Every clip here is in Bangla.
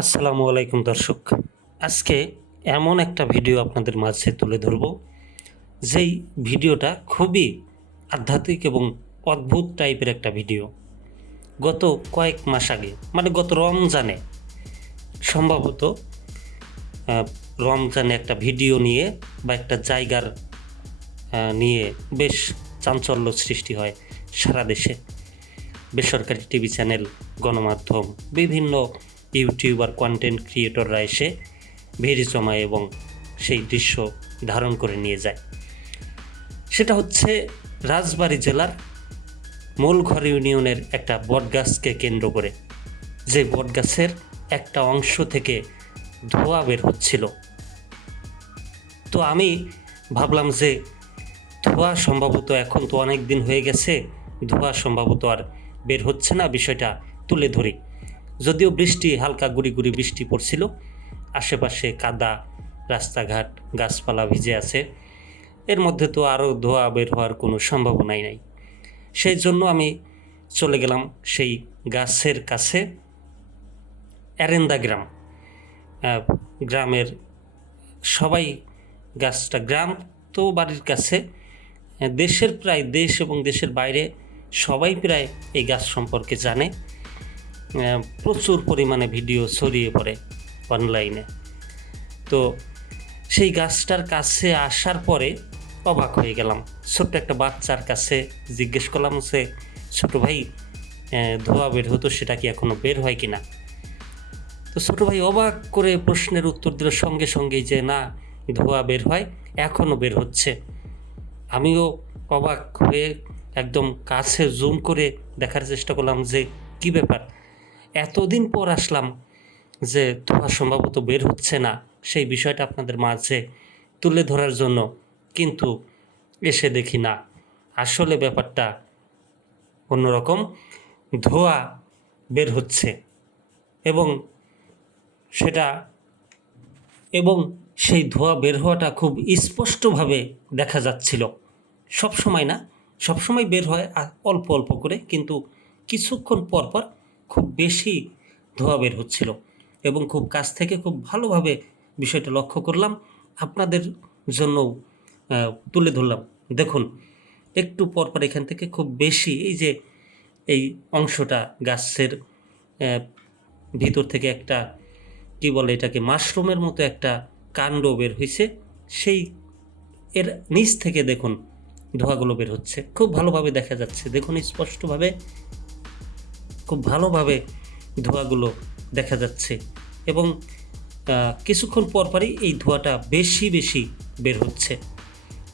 আসসালামু আলাইকুম দর্শক। আজকে এমন একটা ভিডিও আপনাদের মাঝে তুলে ধরব, যেই ভিডিওটা খুবই আধ্যাত্মিক এবং অদ্ভুত টাইপের একটা ভিডিও। গত কয়েক মাস আগে মানে গত রমজানে, সম্ভবত রমজানে একটা ভিডিও নিয়ে বা একটা জায়গার নিয়ে বেশ চাঞ্চল্য সৃষ্টি হয় সারা দেশে। বেসরকারি টিভি চ্যানেল, গণমাধ্যম, বিভিন্ন ইউটিউবার কন্টেন্ট ক্রিয়েটররা এসে ভিড় জমায় এবং সেই দৃশ্য ধারণ করে নিয়ে যায়। সেটা হচ্ছে রাজবাড়ী জেলার মূলঘর ইউনিয়নের একটা বটগাছকে কেন্দ্র করে। যে বটগাছের একটা অংশ থেকে ধোঁয়া বের হচ্ছিল। তো আমি ভাবলাম যে ধোঁয়া সম্ভবত এখন তো অনেক দিন হয়ে গেছে, ধোঁয়া সম্ভবত আর বের হচ্ছে না, বিষয়টা তুলে ধরি। যদিও বৃষ্টি, হালকা গুড়ি গুড়ি বৃষ্টি পড়ছিল, আশেপাশে কাদা, রাস্তাঘাট, গাছপালা ভিজে আছে। এর মধ্যে তো আরও ধোঁয়া বের হওয়ার কোনো সম্ভাবনাই নাই। সেই জন্য আমি চলে গেলাম সেই গাছের কাছে, অ্যারেন্দা গ্রাম। গ্রামের সবাই, গাছটা গ্রাম তো বাড়ির কাছে। দেশের প্রায় দেশ এবং দেশের বাইরে সবাই প্রায় এই গাছ সম্পর্কে জানে। প্রচুর পরিমাণে ভিডিও ছড়িয়ে পড়ে অনলাইনে তো সেই গাছটার কাছে আসার পরে অবাক হয়ে গেলাম। ছোট্ট একটা বাচ্চার কাছে জিজ্ঞেস করলাম যে, ছোট ভাই ধোঁয়া বের হতো, সেটা কি এখনও বের হয় কি না? তো ছোট ভাই অবাক করে প্রশ্নের উত্তর দিল সঙ্গে সঙ্গেই যে, না, ধোঁয়া বের হয় এখনও বের হচ্ছে। আমিও অবাক হয়ে একদম কাছে জুম করে দেখার চেষ্টা করলাম যে, কি ব্যাপার? এতদিন পর আসলাম যে ধোঁয়া সম্ভবত বের হচ্ছে না, সেই বিষয়টা আপনাদের মাঝে তুলে ধরার জন্য, কিন্তু এসে দেখি না। আসলে ব্যাপারটা অন্যরকম, ধোঁয়া বের হচ্ছে এবং সেটা এবং সেই ধোঁয়া বের হওয়াটা খুব স্পষ্টভাবে দেখা যাচ্ছিল। সব সময় না সব সময় বের হয় অল্প অল্প করে, কিন্তু কিছুক্ষণ পর পর খুব বেশি ধোঁয়া বের হচ্ছিল এবং খুব কাছ থেকে খুব ভালোভাবে বিষয়টা লক্ষ্য করলাম। আপনাদের জন্য তুলে ধরলাম। দেখুন, একটু পর পর এখান থেকে খুব বেশি এই যে, এই অংশটা গাছের ভিতর থেকে একটা, কি বলে এটাকে, মাশরুমের মতো একটা কাণ্ড বের হয়েছে সেই এর নিচ থেকে দেখুন, ধোঁয়াগুলো বের হচ্ছে। খুব ভালোভাবে দেখা যাচ্ছে। দেখুন, স্পষ্টভাবে খুব ভালোভাবে ধোঁয়াগুলো দেখা যাচ্ছে এবং কিছুক্ষণ পর পরই এই ধোঁয়াটা বেশি বেশি বের হচ্ছে।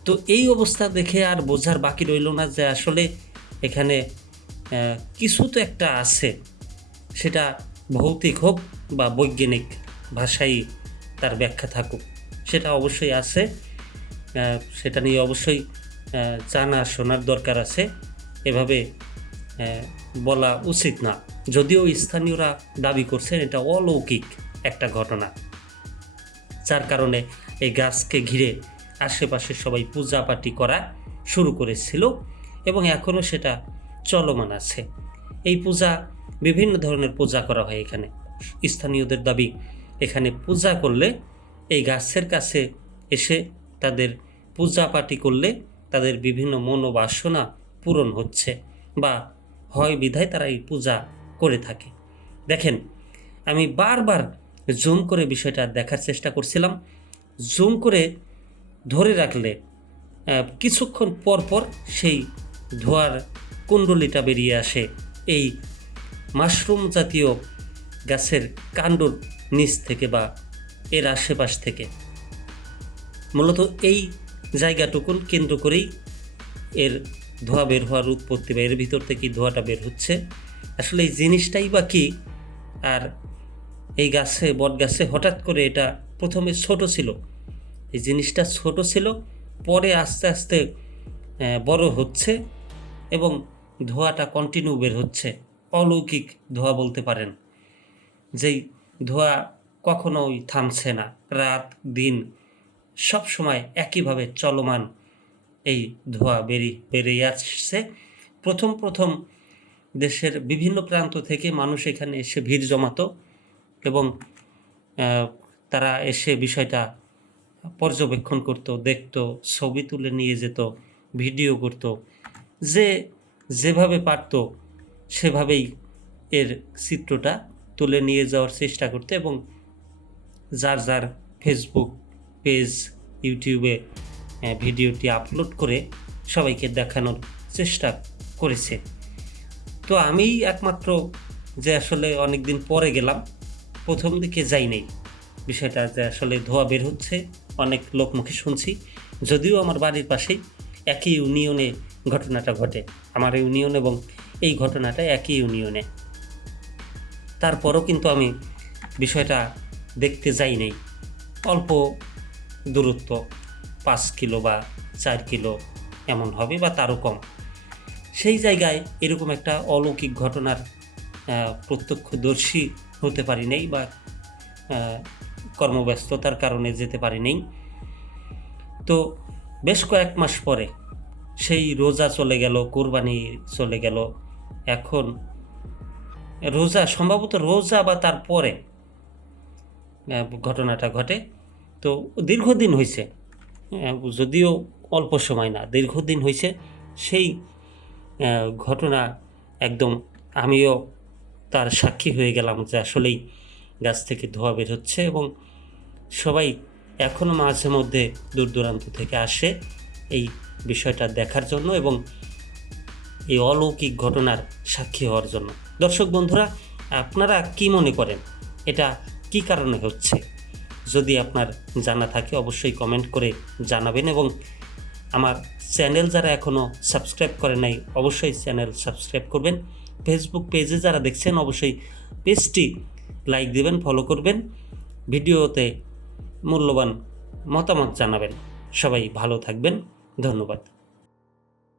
তো এই অবস্থা দেখে আর বোঝার বাকি রইল না যে আসলে এখানে কিছু তো একটা আছে। সেটা ভৌতিক হোক বা বৈজ্ঞানিক ভাষায় তার ব্যাখ্যা থাকুক। সেটা অবশ্যই আছে। সেটা নিয়ে অবশ্যই জানা শোনার দরকার আছে। এভাবে বলা উচিত না। যদিও স্থানীয়রা দাবি করছেন এটা অলৌকিক একটা ঘটনা। যার কারণে এই গাছকে ঘিরে আশেপাশে সবাই পূজাপাটি করা শুরু করেছিল এবং এখনও সেটা চলমান আছে। এই পূজা, বিভিন্ন ধরনের পূজা করা হয় এখানে। স্থানীয়দের দাবি, এখানে পূজা করলে এই গাছের কাছে এসে তাদের পূজাপাটি করলে তাদের বিভিন্ন মনোবাসনা পূরণ হচ্ছে বা হয় বিধায় তারা এই পূজা করে থাকে। দেখেন, আমি বারবার জুম করে বিষয়টা দেখার চেষ্টা করছিলাম। জুম করে ধরে রাখলে কিছুক্ষণ পর পর সেই ধোয়ার কুণ্ডলিটা বেরিয়ে আসে এই মাশরুম জাতীয় গাছের কাণ্ডর নিচ থেকে বা এর আশেপাশ থেকে। মূলত এই জায়গাটুকুন কেন্দ্র করেই এর ধোঁয়া বের হওয়ার উৎপত্তি বা এর ভিতর থেকেই ধোঁয়াটা বের হচ্ছে। আসলে এই জিনিসটাই বা কী? আর এই গাছে, বট গাছে হঠাৎ করে এটা প্রথমে ছোট ছিল। এই জিনিসটা ছোট ছিল, পরে আস্তে আস্তে বড় হচ্ছে এবং ধোঁয়াটা কন্টিনিউ বের হচ্ছে। অলৌকিক ধোঁয়া বলতে পারেন, যেই ধোঁয়া কখনোই থামছে না। রাত, দিন সব সময় একইভাবে চলমান এই ধোঁয়া বেরিয়ে বেরিয়ে আসছে। প্রথম প্রথম দেশের বিভিন্ন প্রান্ত থেকে মানুষ এখানে এসে ভিড় জমাতো এবং তারা এসে বিষয়টা পর্যবেক্ষণ করতো, দেখত, ছবি তুলে নিয়ে যেত, ভিডিও করতো। যে, যেভাবে পারতো সেভাবেই এর চিত্রটা তুলে নিয়ে যাওয়ার চেষ্টা করতো এবং যার যার ফেসবুক পেজ ইউটিউবে ভিডিওটি আপলোড করে সবাইকে দেখানোর চেষ্টা করেছে। তো আমি একমাত্র যে আসলে অনেক দিন পরে গেলাম, প্রথম দিকে যাই নাই। বিষয়টা যে আসলে ধোয়া বের হচ্ছে, অনেক লোক মুখে শুনছি। যদিও আমার বাড়ির পাশেই একই ইউনিয়নে ঘটনাটা ঘটে। আমার ইউনিয়ন এবং এই ঘটনাটা একই ইউনিয়নে। তারপরও কিন্তু আমি বিষয়টা দেখতে যাই নাই। অল্প দূরত্ব। পাঁচ কিলো বা চার কিলো এমন হবে বা তারও কম। সেই জায়গায় এরকম একটা অলৌকিক ঘটনার প্রত্যক্ষদর্শী হতে পারি নাই বা কর্মব্যস্ততার কারণে যেতে পারি নাই। তো বেশ কয়েক মাস পরে সেই রোজা চলে গেল, কোরবানি চলে গেল। এখন রোজা, সম্ভবত রোজা বা তারপরে ঘটনাটা ঘটে। তো দীর্ঘদিন হয়েছে যদিও অল্প সময় না, দীর্ঘদিন হয়েছে সেই ঘটনা একদম আমিও তার সাক্ষী হয়ে গেলাম যে আসলেই গাছ থেকে ধোয়া বের হচ্ছে এবং সবাই এখনও মাঝে মধ্যে দূর দূরান্ত থেকে আসে এই বিষয়টা দেখার জন্য এবং এই অলৌকিক ঘটনার সাক্ষী হওয়ার জন্য। দর্শক বন্ধুরা, আপনারা কি মনে করেন? এটা কি কারণে হচ্ছে? যদি আপনার জানা থাকে, অবশ্যই কমেন্ট করে জানাবেন এবং আমার চ্যানেল যারা এখনও সাবস্ক্রাইব করে নাই, অবশ্যই চ্যানেল সাবস্ক্রাইব করবেন। ফেসবুক পেজে যারা দেখছেন, অবশ্যই পেজটি লাইক দেবেন ফলো করবেন। ভিডিওতে মূল্যবান মতামত জানাবেন। সবাই ভালো থাকবেন। ধন্যবাদ।